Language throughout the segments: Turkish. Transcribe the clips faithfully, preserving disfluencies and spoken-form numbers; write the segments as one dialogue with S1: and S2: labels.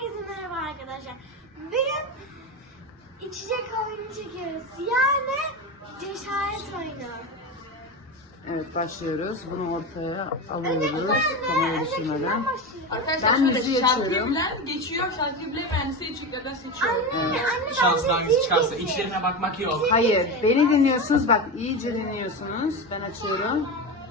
S1: Herkese merhaba arkadaşlar. Bugün içecek oyunu çekiyoruz. Yani cesaret oyunu.
S2: Evet, başlıyoruz. Bunu ortaya alıyoruz. Kamerayı düşürmeden.
S3: Arkadaşlar
S2: Ben
S3: şöyle
S2: müziği
S3: şarkıyı
S2: açıyorum.
S3: bilen geçiyor, şarkıyı bilemeyen ise içeceklerden seçiyor.
S1: Anne, anne ben
S4: Şanslı
S1: de
S4: hangisi çıkarsa
S1: zil
S4: içlerine bakmak yok.
S2: Hayır, beni dinliyorsunuz. Bak, iyice dinliyorsunuz. Ben açıyorum.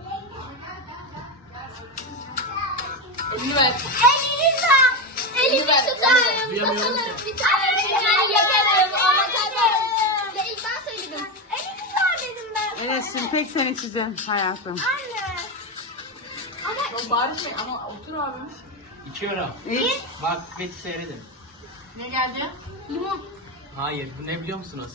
S3: Elini ver.
S1: Elinize, elini tutarım,
S4: Duyamıyorum
S1: tutarım,
S4: ki.
S1: bir tane dünyayı yakarım, anlatarım. Ya ilk ben söyledim. Elinize dedim ben.
S2: Enes'cim tek sen içeceksin hayatım.
S1: Anne. Ama
S3: Yok bağırışmayın ama otur abi.
S4: İçiyorum.
S2: İç.
S4: Bak ve seyredin.
S3: Ne geldi?
S1: limon.
S4: Hayır, bu ne biliyor musunuz?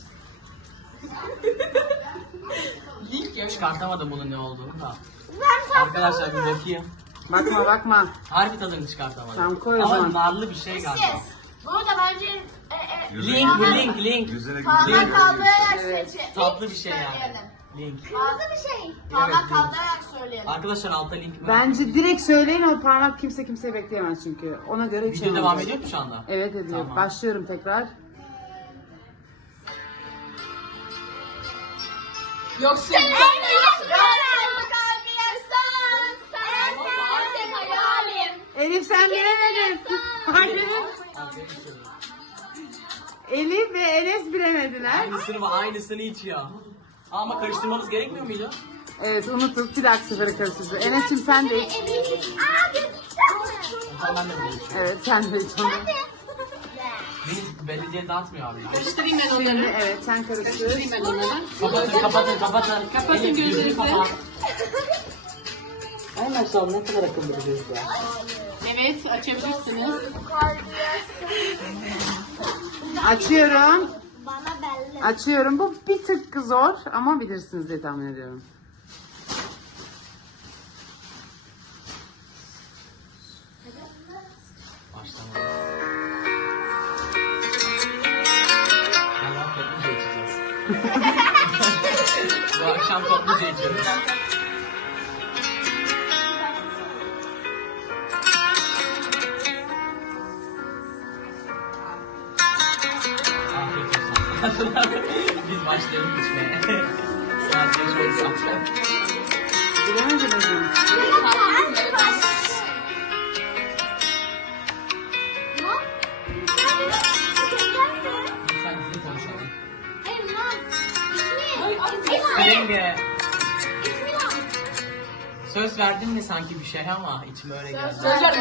S3: Link ya.
S4: Çıkartamadım bunun ne olduğunu da.
S1: Ben tatlı
S4: Arkadaşlar bir bakayım.
S2: Bakma bakma.
S4: Harbi tadını çıkartamadım.
S2: Tamam, koy o
S4: Ama
S2: zaman.
S4: narlı bir şey galiba.
S1: Burada bence e, e,
S4: Link bu link link.
S1: parmak kaldırarak
S2: Evet.
S1: seçelim.
S4: Tatlı bir şey yani. Link.
S1: Kırmızı bir şey.
S4: Parmak link.
S1: kaldırarak söyleyelim.
S4: Arkadaşlar altta link var.
S2: Bence direkt söyleyin, o parmak kimse kimseyi bekleyemez çünkü. Ona göre
S4: Video
S2: içemem.
S4: devam ediyor mu şu anda?
S2: Evet ediyor.
S4: Tamam.
S2: Başlıyorum tekrar.
S3: Yok sen.
S2: Elif sen bilemedin. Hayır. Elif ve Enes bilemediler.
S4: Aynısını mı? Aynısını içiyor. Ama karıştırmamız gerekmiyor muydu?
S2: Evet, unuttuk. Bir dahaki sefere karıştıracağız. Enes'cim sen de iç.
S4: Ben de böyle içiyorum.
S2: Evet, sen de iç onu.
S4: Beni belediye dağıtmıyor abi.
S3: Karıştırayım ben
S2: Şimdi
S3: onları.
S2: evet, sen karıştır.
S3: Karıştırayım ben onları.
S4: Kapatın kapatın kapatın.
S3: Kapatın
S4: Elif, yüzünü
S3: gözlerinizi.
S4: kapat. Ay maşallah ne kadar akıllı bir kız ya.
S3: Evet açabilirsiniz.
S2: Açıyorum.
S1: Bana belli.
S2: Açıyorum. Bu bir tık zor ama bilirsiniz diye tahmin ediyorum.
S4: Başlamadı. Allah topluca içeceğiz. Bu akşam topluca içiyoruz. Afiyet olsun. Biz başlayalım içmeye. Saat beş on saat.
S2: Bilemediniz mi?
S4: Lütfen bizim konuşalım.
S1: İsmi.
S4: Yenge. Söz verdin mi sanki bir şey ama içime öyle geldi.
S3: Söz ver.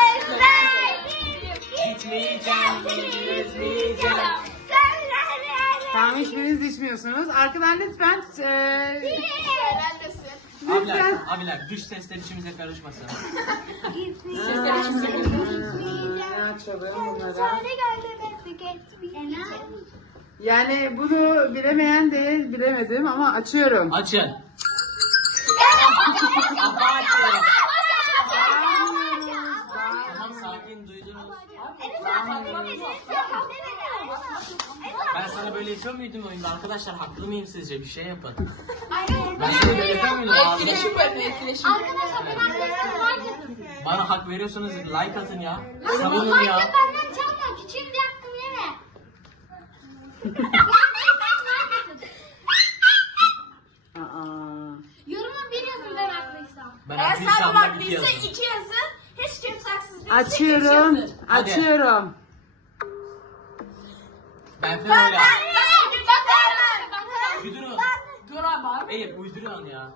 S4: Gitmeyeceğim, gitmeyeceğim.
S2: Tamam, hiçbiriniz içmiyorsunuz. Arkadan lütfen eee
S4: Abiler,
S2: lütfen.
S4: abiler dış sesler içimize karışmasın.
S2: Ne açalım bunlara? Yani bunu bilemeyen değil, bilemedim ama açıyorum.
S4: Açın. Kapağı açıyorum. Tamam sakin duydunuz. Ben sana böyle yapıyor muydum oyunda? Arkadaşlar haklı mıyım sizce? Bir şey yapın. Ben sana böyle yapıyor muydum? Ağzına-
S3: Etkileşim yapın etkileşim.
S1: Arkadaşlar ben arkadaşlar like atın.
S4: Bana hak veriyorsanız like atın ya. Savunun
S1: Like
S4: ya.
S1: benden çalma. Küçüğüm diye hakkımı yeme.
S2: Aa.
S1: Yoruma bir yazın ben haklıysam.
S4: Ben
S3: Eğer
S4: haklıysam
S3: sen
S4: da
S3: bu
S4: bir yazın.
S3: haklıysa iki yazın. Hiç kimse haksız değilse
S2: Açıyorum.
S3: iki yazın.
S4: Hadi.
S2: Açıyorum.
S4: Ben falan öyle. Uydurun.
S3: Dur abi abi.
S4: Elif uyduruyorsun ya.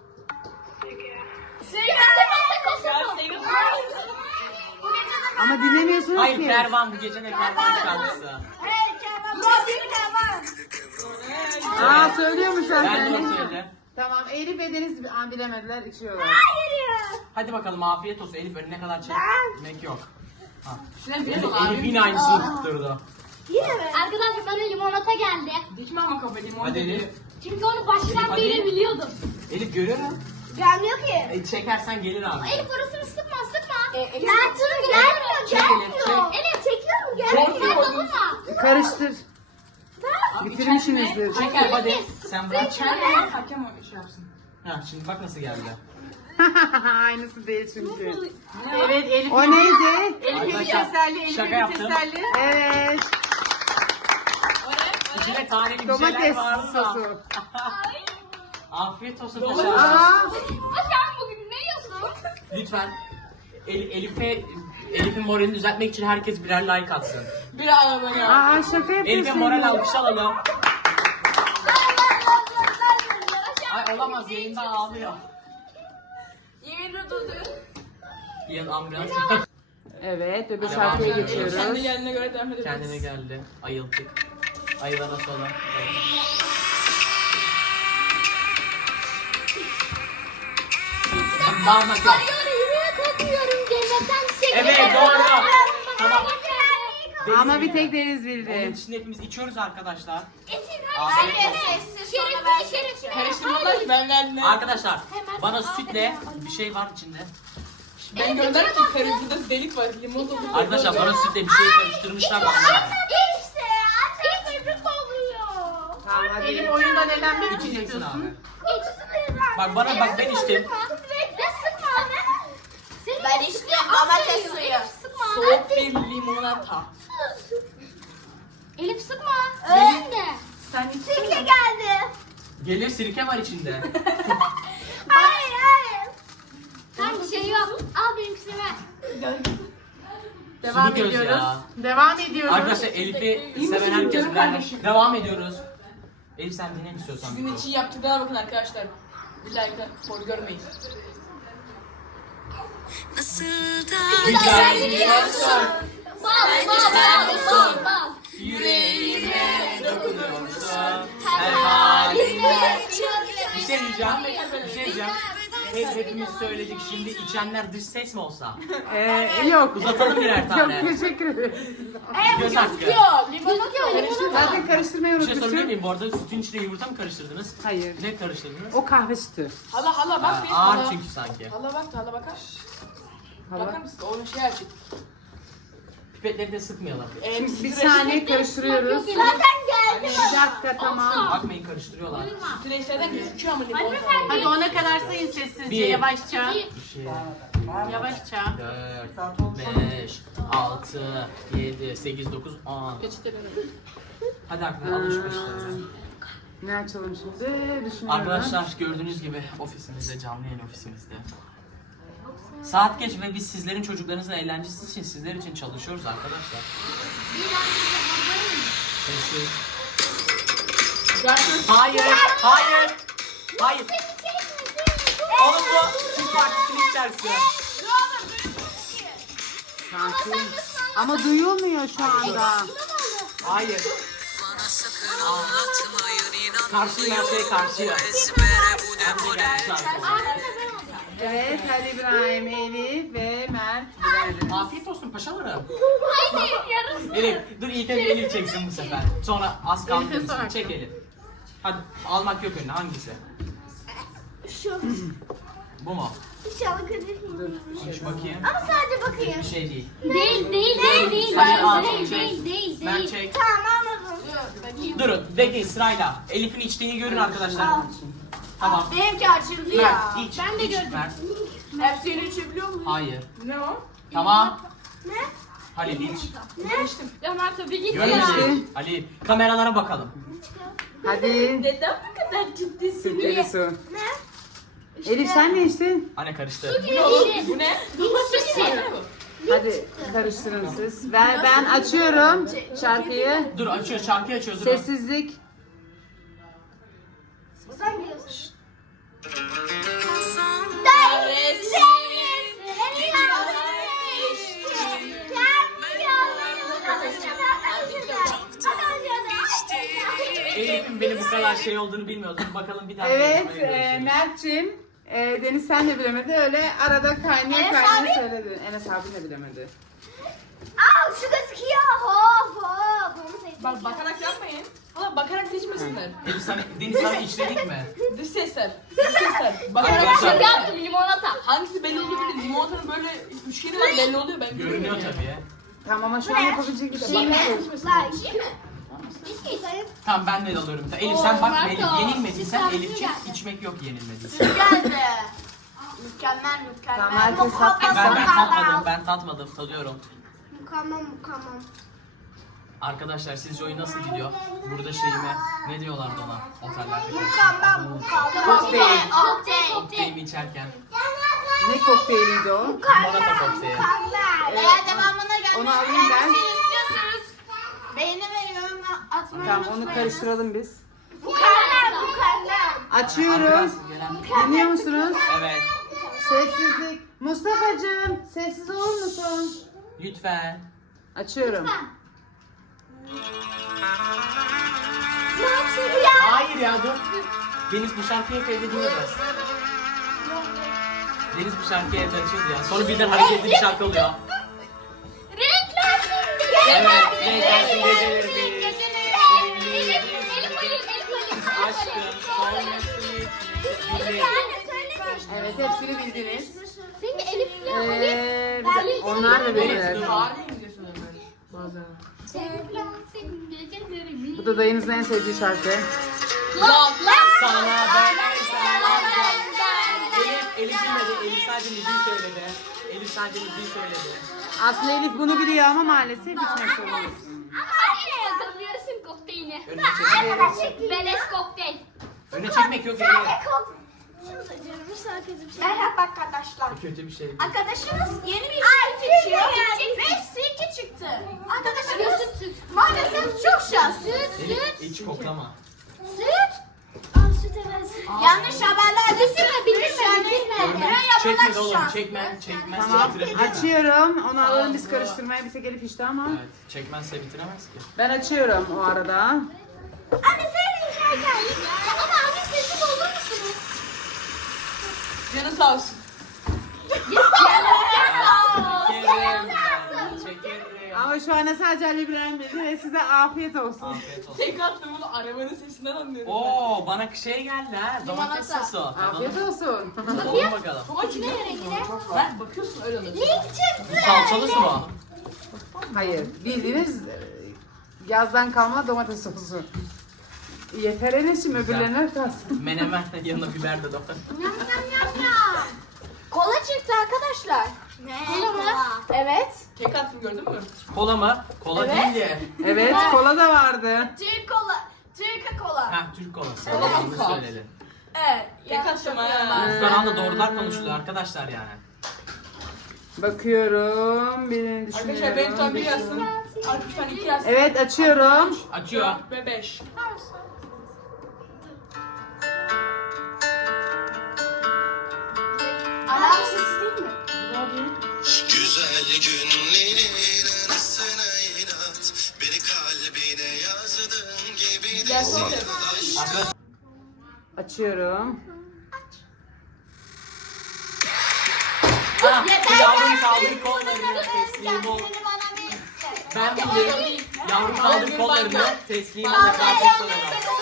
S2: Ama dinlemiyorsunuz
S4: Hayır
S2: ki.
S4: Kervan bu gece de Kervan şarkısı.
S2: Aa, söylüyormuş
S4: Ben de
S2: zaten.
S4: onu söyle.
S2: Tamam, Elif ve Deniz aa, bilemediler, içiyorlar.
S4: Hadi bakalım afiyet olsun. Elif önüne kadar çekmek yok. Ha.
S3: Şuna bir
S4: Elif,
S3: yazın
S4: Elif
S3: abi.
S4: yine aynısını tutturdu.
S1: Arkadaşlar bana limonata geldi.
S3: Dikme ama kafa limon
S4: Hadi
S3: dedi.
S4: Elif.
S1: Çünkü onu baştan
S4: Hadi.
S1: beri biliyordum.
S4: Elif görüyor musun?
S1: Gelmiyor ki.
S4: E, çekersen gelir abi.
S1: Elif orasını sıkma sıkma.
S3: E, Elif-
S1: Gelmiyor gelmiyor
S4: Çek Elif,
S1: gelmiyor.
S4: çek.
S1: Elif çekiyor mu? Gelmiyor. Sen dokunma.
S2: Karıştır.
S3: Abi
S2: Bitirmişsinizdir.
S4: Çeker hadi. Sen bırak.
S3: İçeride hakem şey yapsın.
S4: Ha şimdi bak nasıl geldi.
S2: Aynısı değil çünkü.
S3: Evet Elif.
S2: O neydi?
S4: Arkadaşlar
S2: teselli, Elif'e
S4: Şaka
S2: bir
S4: yaptım.
S2: teselli. Evet.
S4: İçinde taneli bir şeyler
S2: Domates
S4: vardı da.
S2: sosu.
S4: Afiyet olsun
S3: Domates.
S4: paşa.
S2: Aa,
S1: Sen bugün ne yiyorsun?
S4: Lütfen El- Elif'e Elif'in moralini düzeltmek için herkes birer like atsın.
S3: Bir araba ya.
S2: aa şaka yapıyorsun.
S4: Elif'e moral alkış alalım. Ay olamaz, yayında ağlıyor.
S3: Yemin durdu.
S4: Yan ambulans.
S2: Evet, öbür
S4: Devam
S2: şarkıya
S4: ediyoruz.
S3: Kendi
S2: geçiyoruz.
S3: yerine göre devam edebiliriz.
S4: Kendine geldi. Ayıldık. Ayılana sola. Evet. Bağırmak yok.
S1: Yürüye kalkıyorum cennetten çiçekleri.
S4: Evet, doğru. Tamam.
S2: Ama bir tek Deniz
S4: Onun
S2: bildi.
S4: için hepimiz içiyoruz arkadaşlar.
S1: Hayır, sessiz. Şerif, şerif.
S3: Karıştırmalar ki ben verdim.
S4: Arkadaşlar bana sütle bir şey var içinde.
S3: Ben gönderdim ki karı burada delik var. Limon dolu.
S4: Arkadaşlar bana sütle bir şey karıştırmışlar. bana.
S1: İşte anne çocuk oluyor.
S2: Tamam hadi. Elif oyundan elenmek mi
S4: İçeceksin
S2: istiyorsun?
S4: abi.
S1: İçsin.
S4: Bak bana bak, ben içtim.
S1: Bekle sıkma be.
S5: Ben içtim domates suyu.
S1: Sıkma.
S3: Soğuk bir limonata.
S1: Elif sıkma. Önde.
S3: Sen içtin
S5: Sirke
S3: mi?
S5: geldi.
S4: Gelir, sirke var içinde.
S5: Hayır hayır.
S1: Tamam bir şey yok. Al benimkisini ver.
S2: Devam
S4: Sulu göz
S2: ediyoruz.
S4: ya.
S2: Devam ediyoruz.
S4: Arkadaşlar Elif'i
S3: İyi
S4: seven
S3: misin
S4: herkes
S3: canım
S4: birer-
S3: kardeşim?
S4: Devam ediyoruz. Elif sen dinle mi istiyorsan?
S3: Sizin için yaptıklarına bakın arkadaşlar. Bir like hor görmeyin.
S4: Güzel gidiyorsun.
S1: Bal, bal, bal, bal, bal.
S4: Yüreğime dokunuyorsun. Her haline. Bir şey diyeceğim. Bir şey diyeceğim. Hep, hepimiz söyledik, şimdi içenler dış ses mi olsa?
S2: Ee, yok.
S4: Uzatalım birer tane.
S2: Yok teşekkür ederim.
S4: Göz hakkı.
S3: Gözüküyor. Limonata.
S2: Zaten karıştırmayı
S4: Bir şey sorabilir
S2: unutmuşum.
S4: miyim? Bu arada sütün içine yumurta mı karıştırdınız?
S2: Hayır.
S4: Ne karıştırdınız?
S2: O kahve sütü.
S3: Hala hala bak bir.
S4: Ha, ağır
S3: hala.
S4: çünkü sanki.
S3: Hala bak hala bakar.
S2: Hala.
S3: Bakar mısın? Onun şey açık.
S4: Pipetleri de sıkmayalım.
S3: Ee,
S2: Şimdi bir saniye karıştırıyoruz.
S5: Zaten geldi.
S2: Bir dakika tamam.
S4: Bakmayın, karıştırıyorlar.
S3: Süreçlerden gözüküyor ama limonata.
S2: Hadi ona kadar sayın sessizce
S4: Bir.
S2: yavaşça.
S4: Bir şey.
S2: Yavaşça.
S4: dört, beş, altı, yedi, sekiz, dokuz, on. Hadi aklına alışmışlar.
S2: Ne açalım şimdi? Düşünüyorum.
S4: Arkadaşlar gördüğünüz gibi ofisimizde, canlı yayın ofisimizde. Saat geç ve biz sizlerin, çocuklarınızın eğlencesi için, sizler için çalışıyoruz arkadaşlar. Sessiz. Hayır, hayır, hayır. Oğlum bu Türk Partisi'nin içerisi.
S2: Sakin. Ama duyulmuyor şu anda.
S4: Hayır. Karşıya her şey karşıya.
S2: Evet, Ali İbrahim, Elif ve Mert bilemediniz.
S4: Afiyet olsun paşalarım.
S1: Haydi yarısı.
S4: Elif, dur ilk önce Elif çeksin bu sefer. Sonra az kaldı
S2: Elif'e
S4: mısın?
S2: sor.
S4: Çek Elif. Hadi almak yok önüne, hangisi?
S5: Şu.
S4: Bu mu?
S5: İnşallah karışmıyor.
S4: Şu bakayım.
S5: Ama sadece bakayım.
S4: Bir şey değil.
S1: Değil, değil, değil, değil.
S4: Sen al,
S1: Değil,
S4: çek.
S1: değil, değil,
S4: Ben
S1: değil.
S4: çek.
S5: Tamam anladım.
S4: Durun, bekleyin sırayla. Elif'in içtiğini görün arkadaşlar. Tamam.
S5: Benimki açıldı ya.
S4: Mert, iç.
S1: Ben de
S4: iç,
S1: gördüm.
S4: Mert.
S3: Hepsini içebiliyor muyum?
S4: Hayır.
S3: Ne o?
S4: Tamam.
S5: Ne?
S4: Halil iç.
S3: Ben içtim.
S1: Ya Mert tabii git
S4: Görün
S1: ya.
S4: Halil. Halil, kameralara bakalım.
S2: Hadi.
S3: Neden bu kadar ciddisin?
S2: Sütlü su.
S5: Ne?
S2: Elif sen ne içtin?
S4: Anne karıştı.
S3: Bu ne oğlum? Bu ne?
S1: Sisi.
S2: Hadi karıştırın siz. Ben, ben açıyorum şarkıyı.
S4: Dur açıyor, şarkıyı açıyor. Dur.
S2: Sessizlik.
S5: Sen biliyorsun.
S4: Elif'in benim bu kadar şey olduğunu bilmiyordum. Bakalım bir tane.
S2: Evet,
S4: yarışmaya
S2: e,
S4: görüşürüz.
S2: Mert'cim. E, Deniz sen de bilemedi. Öyle arada kaynıyor
S5: Enes
S2: kaynıyor
S5: abi?
S2: söyledi. Enes abi de bilemedi.
S5: Aa şu gözüküyor. Hop hop. Onu seçtim.
S3: Bak bakarak yapmayın. Hala bakarak seçmesinler.
S4: Elif sana, Deniz sana işledik mi?
S3: Dış sesler. Dış sesler. Bakarak
S4: Arkadaşlar,
S1: Şaka yaptım limonata.
S3: hangisi belli oluyor böyle limonatanın böyle üçgeni var belli oluyor ben
S4: Görünüyor
S3: görüyorum
S4: tabii.
S3: ya.
S2: Tamam ama şu an yapabilecek bir şey
S3: Bakarak
S2: yok.
S3: seçmesinler.
S5: Lan iyi mi? İçmeyeyim.
S4: Tamam ben de alıyorum. Elif
S1: Oo,
S4: sen bak,
S1: Mert
S4: Elif
S1: o.
S4: yenilmediysen
S1: Süper,
S4: Elif
S1: güzel.
S4: çek, içmek yok yenilmediysen.
S5: Geldi. Mükemmel mükemmel.
S2: Tamam, herkes
S5: Hop, hop,
S2: tatlı.
S4: Ben, ben
S5: hop, hop,
S4: tatmadım,
S5: hop.
S4: ben tatmadım, tadıyorum.
S5: Mükemmel mükemmel.
S4: Arkadaşlar sizce oyun nasıl gidiyor? Burada şeyime ne diyorlardı ona otellerde?
S5: Mükemmel mükemmel.
S2: Kokteyl.
S1: Kokteyl.
S4: Kokteylimi içerken.
S2: Ne kokteyliydi o?
S4: Limonata kokteyli.
S5: Eğer devamına gelmek
S2: Onu alayım ben.
S5: istiyorsanız beğeni ve yorum atmayı
S2: Tamam onu karıştıralım biz.
S5: Mükemmel mükemmel.
S2: Açıyoruz.
S4: Gelen-
S2: Dinliyor musunuz?
S4: Evet.
S2: Sessizlik. Mustafa'cığım sessiz olur musun?
S4: Lütfen.
S2: Açıyorum.
S5: Ne yapsın ya?
S4: Hayır ya dur. Deniz bu şarkıyı hep evde dinliyordu. Deniz bu şarkıyı evde açıyordu ya. Sonra birden hareketli bir şarkı oluyor.
S1: Renkler şimdi.
S4: Evet. Renkler şimdi geceleri
S1: Elif,
S4: değil.
S1: Elif Ali, Elif Ali.
S4: Aşkım solmasın hiç.
S2: Evet hepsini bildiniz.
S1: Çünkü Elif Ali.
S2: Ee, bir de- onlar da bilir.
S3: Var mı İngilizce bazen?
S2: Bu da dayınızın en sevdiği şarkı.
S4: Sana ben Elif, Elif bilmedi. Elif sadece müziği söyledi. Elif sadece müziği söyledi.
S2: Aslında Elif bunu biliyor ama maalesef içmek zorundasın.
S1: Yakalıyorsun kokteylini.
S4: Önüne çekmek,
S1: Beleş kokteyl.
S4: önüne çekmek yok Elif.
S5: Merhaba arkadaşlar.
S4: Kötü bir şey.
S5: Arkadaşımız yeni bir şey seçiyor ve sirke çıktı. Arkadaşımız maalesef çok şanssız.
S4: Elif hiç koklama.
S5: Süt. Aa, süt evet. Yanlış haberler bitirme bitirme bitirme.
S4: Çekmez oğlum. Çekmez. Çekmezse
S2: Tamam
S4: bitiremez.
S2: açıyorum. Onu alalım biz karıştırmaya. Bir tek Elif işte ama.
S4: Evet. Çekmezse bitiremez ki.
S2: Ben açıyorum o arada.
S5: Anne sen içerken. Ama anne sessiz olur musunuz?
S3: Canı sağ olsun.
S4: Çekerim ben. Çekerim.
S2: Ama şu anda sadece Ali İbrahim bildi ve size afiyet olsun.
S4: Afiyet olsun.
S3: Tek attım bunu arabanın sesinden anlıyorum.
S4: Oo bana şey geldi ha. Domates sosu.
S2: Afiyet olsun.
S4: Tadalım bakalım.
S3: Çok acı. Ben bakıyorsun öyle oluyor.
S4: Bu salçalı mı o?
S2: Hayır bildiğiniz e, yazdan kalma domates sosu. Yeter Enes'im öbürlerine kalsın.
S4: Menemen yanına biber de domates.
S5: Kola çıktı arkadaşlar. Ne? Kola mı? Evet.
S3: Tek attım gördün mü?
S4: Kola mı? Kola
S5: Evet.
S4: değil de.
S2: Evet kola da vardı.
S5: Türk kola. Türk kola.
S4: Ha Türk kolası.
S3: Kola
S4: Yanlış
S3: kola.
S4: söyledin.
S5: Evet.
S3: Tek attım ha.
S4: Şu anda doğrular konuşuluyor arkadaşlar yani.
S2: Bakıyorum. Birini
S3: Arkadaşlar benim tam bir
S2: düşünüyorum.
S3: yazsın. Arkadaşlar iki yazsın.
S2: Evet açıyorum.
S4: Açıyor.
S3: Ve beş.
S5: Alarm sesi değil mi?
S6: Güzel günlerin arasına inat beni kalbine yazdığın gibi de
S4: Arkadaşlar
S2: Açıyorum.
S4: ha, yavrum kaldır kollarını teslim ol. Ben bildim. Yavrum kaldır kollarını teslim ol. Zaten sonra.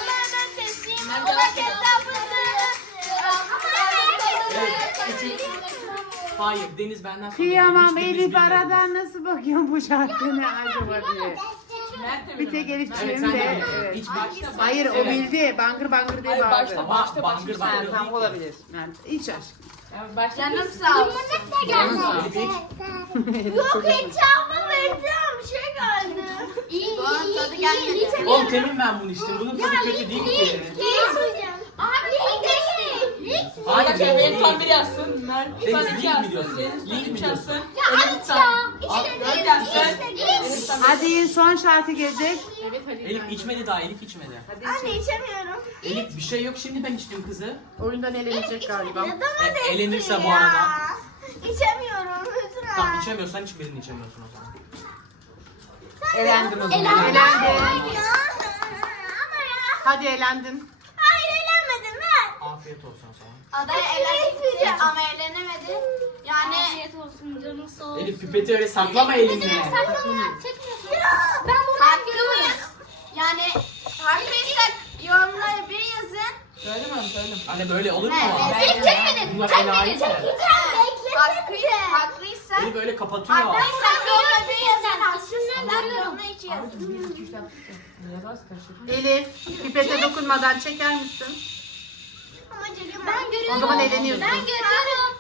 S4: Hayır Deniz benden sonra.
S2: Kıyamam
S4: Hiçbirimiz
S2: Elif
S4: bilmiyoruz.
S2: aradan nasıl bakıyorsun bu şarkı ne acaba diye. Bir tek
S4: Evet
S2: Elif'ciğim
S4: sen de
S2: de.
S4: biliyorsun.
S2: Evet.
S4: Hiç başta.
S2: Hayır o
S4: Evet.
S2: bildi. Bangır bangır diye
S3: Hayır,
S2: bağırdı.
S3: başta,
S4: Ama
S3: başta,
S4: bangır
S3: başta.
S4: bangır
S2: Ha,
S4: değil
S2: tam
S4: ki.
S2: olabilir. Yani iç aşkım.
S5: Canım sağ olsun.
S4: Elif hiç.
S5: Yok hiç almadım. Şey geldi.
S1: İyi, iyi,
S5: Doğan tadı
S1: iyi,
S5: gelmedi.
S1: iyi.
S4: Oğlum temin ben bunu içtim. Bunun tadı kötü değil ki.
S1: Abi Link
S4: Hayır
S3: Arkadaşlar benim
S4: değil.
S3: tam bir yazsın. Mert bir
S4: Deniz,
S3: tane
S4: link
S3: iki
S4: mi
S3: yazsın.
S4: diyorsun?
S3: Deniz
S4: Link
S3: tam
S4: mi
S3: üç
S4: diyorsun?
S3: yazsın.
S1: Ya
S3: Elif
S1: aç
S3: tam-
S1: ya.
S3: Al,
S1: İşte
S3: dört
S1: Elif,
S3: yazsın.
S1: Elif.
S3: Elif tam-
S2: Hadi son şarkı gelecek.
S4: Elif içmedi daha. Elif içmedi.
S2: Hadi
S5: Anne içemiyorum.
S4: Elif bir şey yok şimdi ben içtim kızı.
S2: oyundan elenecek galiba.
S4: E, elenirse bu arada.
S5: İçemiyorum lütfen.
S4: Tamam içemiyorsan hiçbirini içemiyorsun o zaman.
S2: Elendin o zaman.
S1: Elendin.
S2: Elendin.
S5: Ya. Ama ya.
S2: Hadi elendin.
S5: Hayır eğlenmedim ben.
S4: Afiyet olsun o zaman.
S5: Adaya eğlendim ama eğlenemedim. Yani
S1: Afiyet olsun canım sağ olsun.
S4: Elif pipeti öyle saklama eline.
S1: Saklama. Çekmiyorsun. Ben buradan
S5: hakkı
S1: görüyorum.
S5: mıyız? Yani haklıysak yorumlara bir yazın.
S3: Söylemem söylemem.
S4: Anne böyle olur mu?
S5: Evet.
S1: Çek çekmedin.
S4: Bunlar
S1: Çekmedin.
S4: enayi mi?
S5: Haklıysa, haklıysak,
S4: Elif öyle kapatıyor.
S5: haklıysak yorumlara bir yazın.
S1: İsimlerini
S5: Haksızsak
S1: görüyorum.
S5: yorumlara iki yazın.
S3: bir, iki, üç, dört, beş. Yazarız karışır.
S2: Elif pipete dokunmadan çeker misin?
S5: Ama canım
S1: Ben görüyorum.
S2: O zaman eğleniyorsun.
S1: Ben görüyorum.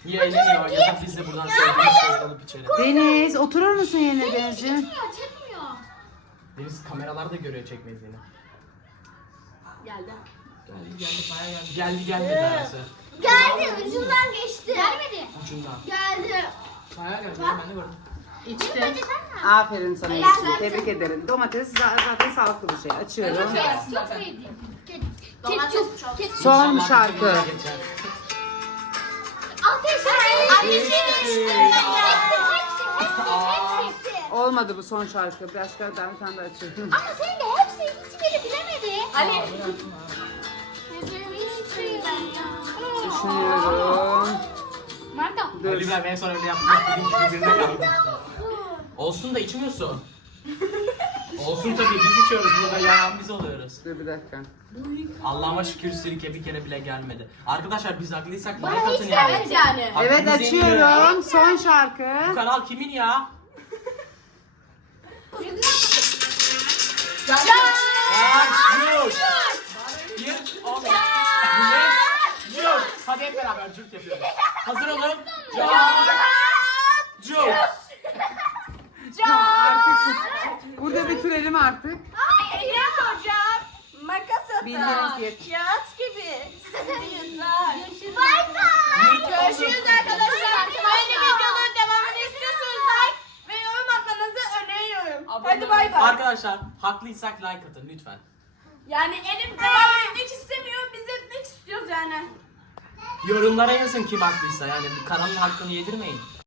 S4: İyi eğleniyor. Ya da biz de buradan sevdiğimiz şeyler alıp içelim.
S2: Deniz oturur musun yerine Denizciğim?
S1: Çekmiyor, çekmiyor.
S4: Deniz kameralar da görüyor çekmediğini.
S3: Geldi.
S4: Geldi geldi bayağı geldi. Geldi gelmedi arası.
S1: Geldi, ucundan geçti. Gelmedi.
S4: Ucundan.
S1: Geldi.
S4: Bayağı geldi. Ben de gördüm.
S3: İçti.
S2: Aferin sana Esin. Tebrik ederim. Domates za- zaten sağlıklı bir şey. Açıyorum.
S1: Kes, çok sevdim.
S5: Domates çok.
S2: Son
S4: İnşallah
S2: şarkı.
S4: bir gün geçer.
S1: Ateş, ateşe düştü. Hepsi, hepsi, hepsi.
S2: Olmadı bu son şarkı. Başka ben sen de açıyorum.
S1: Ama senin de hepsi hiçbiri bilemedi.
S5: Ali.
S2: Düşünüyorum.
S1: Marka.
S2: Dur.
S4: Oliver en son öyle yapmak dediğim gibi birbirine kaldı. Olsun da içmiyorsun. Olsun tabii biz içiyoruz burada yanan biz oluyoruz.
S2: Dur bir dakika.
S4: Allah'ıma şükür sirke bir kere bile gelmedi. Arkadaşlar biz haklıysak like
S1: Bana
S4: atın
S1: hiç
S4: yani.
S5: Evet yani.
S2: Evet
S4: Hakkınızı yeniyor.
S2: açıyorum. Son
S4: Bu
S2: şarkı.
S4: kanal kimin ya? Aç Yurt. Oğlum. Yurt. Hadi hep beraber cürt yapıyoruz. Hazır olun. Cürt.
S2: Tamam, artık bu- burada bitirelim artık.
S5: Hayır ya hocam. Makas atar.
S2: Bildiğiniz geç.
S5: Kağıt gibi. Güzel.
S1: Bay bay.
S5: Görüşürüz arkadaşlar. Böyle videoların devamını istiyorsanız like ve yorum atmanızı öneriyorum. Hadi bay bay.
S4: Arkadaşlar haklıysak like atın lütfen.
S5: Yani Elif devam etmek istemiyor. Biz etmek istiyoruz yani.
S4: Yorumlara yazın kim haklıysa yani kanalın hakkını yedirmeyin.